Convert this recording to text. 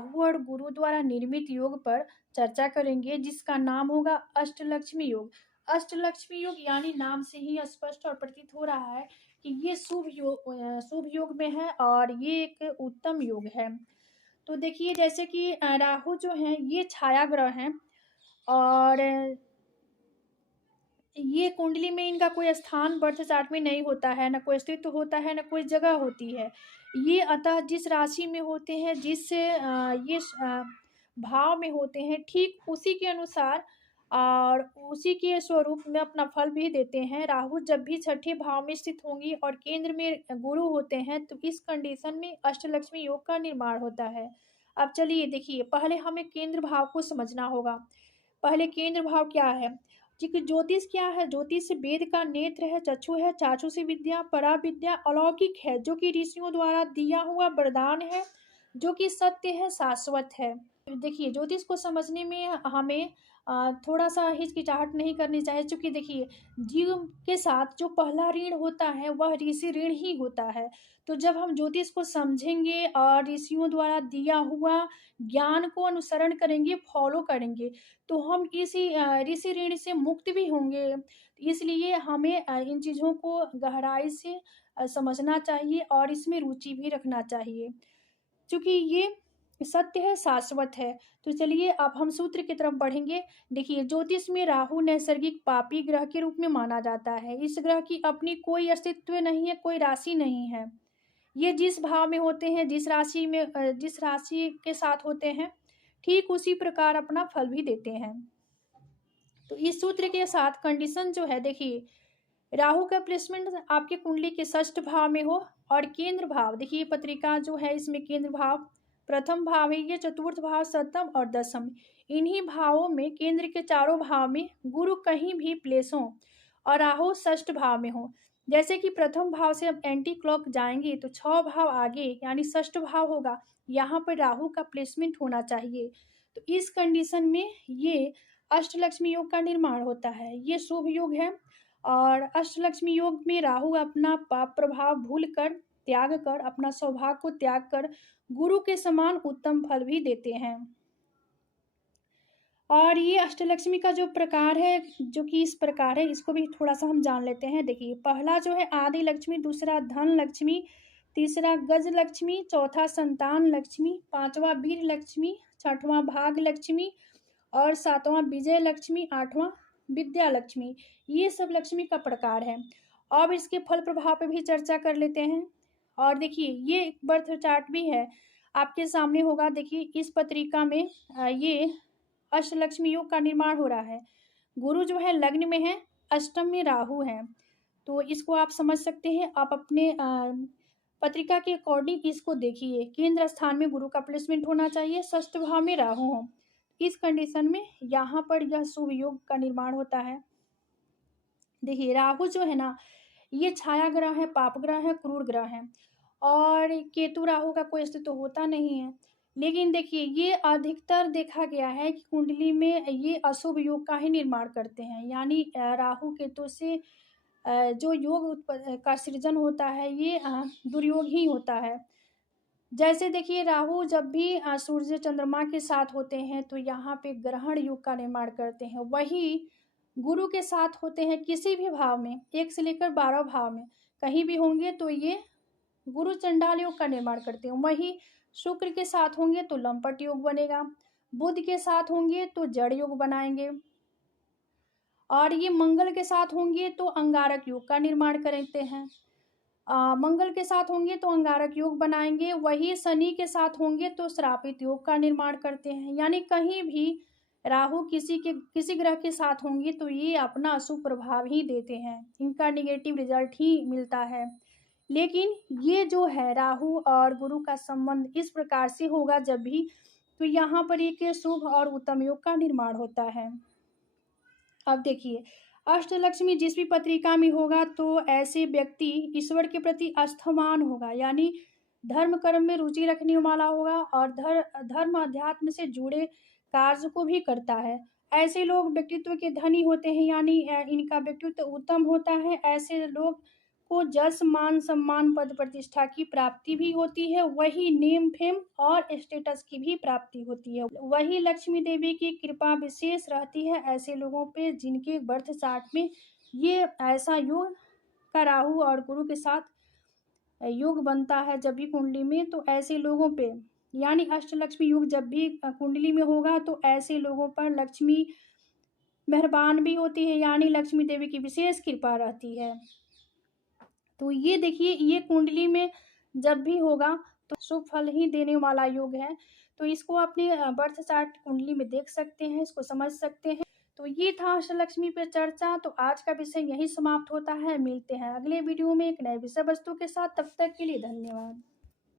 राहु और गुरु द्वारा निर्मित योग पर चर्चा करेंगे, जिसका नाम होगा अष्टलक्ष्मी योग। अष्टलक्ष्मी योग यानी नाम से ही स्पष्ट और प्रतीत हो रहा है कि ये शुभ योग में है और ये एक उत्तम योग है। तो देखिए, जैसे कि राहु जो है ये छाया ग्रह हैं, और ये कुंडली में इनका कोई स्थान बर्थ चार्ट में नहीं होता है, ना कोई अस्तित्व होता है, ना कोई जगह होती है। ये अतः जिस राशि में होते हैं, भाव में होते हैं, ठीक उसी के अनुसार और उसी के स्वरूप में अपना फल भी देते हैं। राहु जब भी छठे भाव में स्थित होंगी और केंद्र में गुरु होते हैं, तो इस कंडीशन में अष्टलक्ष्मी योग का निर्माण होता है। अब चलिए देखिए, पहले हमें केंद्र भाव को समझना होगा। पहले केंद्र भाव क्या है जी? कि ज्योतिष क्या है? ज्योतिष वेद का नेत्र है, चक्षु है, चाक्षु से विद्या, परा विद्या, अलौकिक है, जो कि ऋषियों द्वारा दिया हुआ वरदान है, जो कि सत्य है, शाश्वत है। देखिए, ज्योतिष को समझने में हमें थोड़ा सा हिचकिचाहट नहीं करनी चाहिए, क्योंकि देखिए, जीव के साथ जो पहला ऋण होता है वह ऋषि ऋण ही होता है। तो जब हम ज्योतिष को समझेंगे और ऋषियों द्वारा दिया हुआ ज्ञान को अनुसरण करेंगे, फॉलो करेंगे, तो हम इसी ऋषि ऋण से मुक्त भी होंगे। इसलिए हमें इन चीज़ों को गहराई से समझना चाहिए और इसमें रुचि भी रखना चाहिए, क्योंकि ये सत्य है, शाश्वत है। तो चलिए अब हम सूत्र की तरफ बढ़ेंगे। देखिए, ज्योतिष में राहु नैसर्गिक पापी ग्रह के रूप में माना जाता है। इस ग्रह की अपनी कोई अस्तित्व नहीं है, कोई राशि नहीं है। ये जिस भाव में होते हैं, जिस राशि के साथ होते हैं, ठीक उसी प्रकार अपना फल भी देते हैं। तो इस सूत्र के साथ कंडीशन जो है, देखिए, राहु का प्लेसमेंट आपके कुंडली के षष्ठ भाव में हो, और केंद्र भाव, देखिए पत्रिका जो है इसमें केंद्र भाव प्रथम भाव है, ये चतुर्थ भाव सप्तम और दसम, इन्हीं भावों में केंद्र के चारों भाव में गुरु कहीं भी प्लेस हो और राहु षष्ठ भाव में हो। जैसे कि प्रथम भाव से अब एंटी क्लॉक जाएंगे तो 6 भाव आगे यानी षष्ठ भाव होगा, यहाँ पर राहु का प्लेसमेंट होना चाहिए। तो इस कंडीशन में ये अष्टलक्ष्मी योग का निर्माण होता है। ये शुभ योग है, और अष्टलक्ष्मी योग में राहु अपना पाप प्रभाव भूल कर, त्याग कर, अपना सौभाग्य को त्याग कर गुरु के समान उत्तम फल भी देते हैं। और ये अष्टलक्ष्मी का जो प्रकार है, जो कि इस प्रकार है, इसको भी थोड़ा सा हम जान लेते हैं। देखिए, पहला जो है आदि लक्ष्मी, दूसरा धन लक्ष्मी, तीसरा गज लक्ष्मी, चौथा संतान लक्ष्मी, पांचवा वीर लक्ष्मी, छठवां भाग लक्ष्मी, और सातवां विजय लक्ष्मी, आठवां विद्या लक्ष्मी। ये सब लक्ष्मी का प्रकार है। अब इसके फल प्रभाव पे भी चर्चा कर लेते हैं। और देखिए, ये एक बर्थ चार्ट भी है, आपके सामने होगा। देखिए, इस पत्रिका में ये अष्टलक्ष्मी योग का निर्माण हो रहा है। गुरु जो है लग्न में है, अष्टम में राहु है। तो इसको आप समझ सकते हैं। आप अपने पत्रिका के अकॉर्डिंग इसको देखिए। केंद्र स्थान में गुरु का प्लेसमेंट होना चाहिए, षष्ठ भाव में राहु हो। इस कंडीशन में यहाँ पर यह शुभ योग का निर्माण होता है। देखिए, राहु जो है ना, ये छाया ग्रह है, पाप ग्रह है, क्रूर ग्रह है, और केतु राहु का कोई अस्तित्व होता नहीं है। लेकिन देखिए, ये अधिकतर देखा गया है कि कुंडली में ये अशुभ योग का ही निर्माण करते हैं, यानी राहु केतु से जो योग का सृजन होता है, ये दुर्योग ही होता है। जैसे देखिए, राहु जब भी सूर्य चंद्रमा के साथ होते हैं तो यहाँ पे ग्रहण योग का निर्माण करते हैं। वही गुरु के साथ होते हैं किसी भी भाव में, 1 से लेकर 12 भाव में कहीं भी होंगे तो ये गुरु चंडाल योग का निर्माण करते हैं। वही शुक्र के साथ होंगे तो लंपट योग बनेगा, बुध के साथ होंगे तो जड़ योग बनाएंगे, और ये मंगल के साथ होंगे तो अंगारक योग का निर्माण करते हैं। मंगल के साथ होंगे तो अंगारक योग बनाएंगे, वही शनि के साथ होंगे तो श्रापित योग का निर्माण करते हैं। यानी कहीं भी राहु किसी ग्रह के साथ होंगे तो ये अपना अशुभ प्रभाव ही देते हैं, इनका निगेटिव रिजल्ट ही मिलता है। लेकिन ये जो है राहु और गुरु का संबंध इस प्रकार से होगा जब भी, तो यहाँ पर एक शुभ और उत्तम योग का निर्माण होता है। अब देखिए, अष्टलक्ष्मी जिस भी पत्रिका में होगा तो ऐसे व्यक्ति ईश्वर के प्रति आस्थावान होगा, यानी धर्म कर्म में रुचि रखने वाला होगा, और धर्म अध्यात्म से जुड़े कार्य को भी करता है। ऐसे लोग व्यक्तित्व के धनी होते हैं, यानी इनका व्यक्तित्व उत्तम होता है। ऐसे लोग को जस मान सम्मान पद प्रतिष्ठा की प्राप्ति भी होती है, वही नेम फेम और स्टेटस की भी प्राप्ति होती है। वही लक्ष्मी देवी की कृपा विशेष रहती है ऐसे लोगों पे जिनके बर्थ चार्ट में ये ऐसा योग का राहु और गुरु के साथ योग बनता है जब भी कुंडली में, तो ऐसे लोगों पे यानी अष्टलक्ष्मी योग जब भी कुंडली में होगा तो ऐसे लोगों पर लक्ष्मी मेहरबान भी होती है, यानी लक्ष्मी देवी की विशेष कृपा रहती है। तो ये देखिए, ये कुंडली में जब भी होगा तो शुभ फल ही देने वाला योग है। तो इसको अपने बर्थ चार्ट कुंडली में देख सकते हैं, इसको समझ सकते हैं। तो ये था अष्टलक्ष्मी पे चर्चा। तो आज का विषय यही समाप्त होता है। मिलते हैं अगले वीडियो में एक नए विषय वस्तु के साथ। तब तक के लिए धन्यवाद।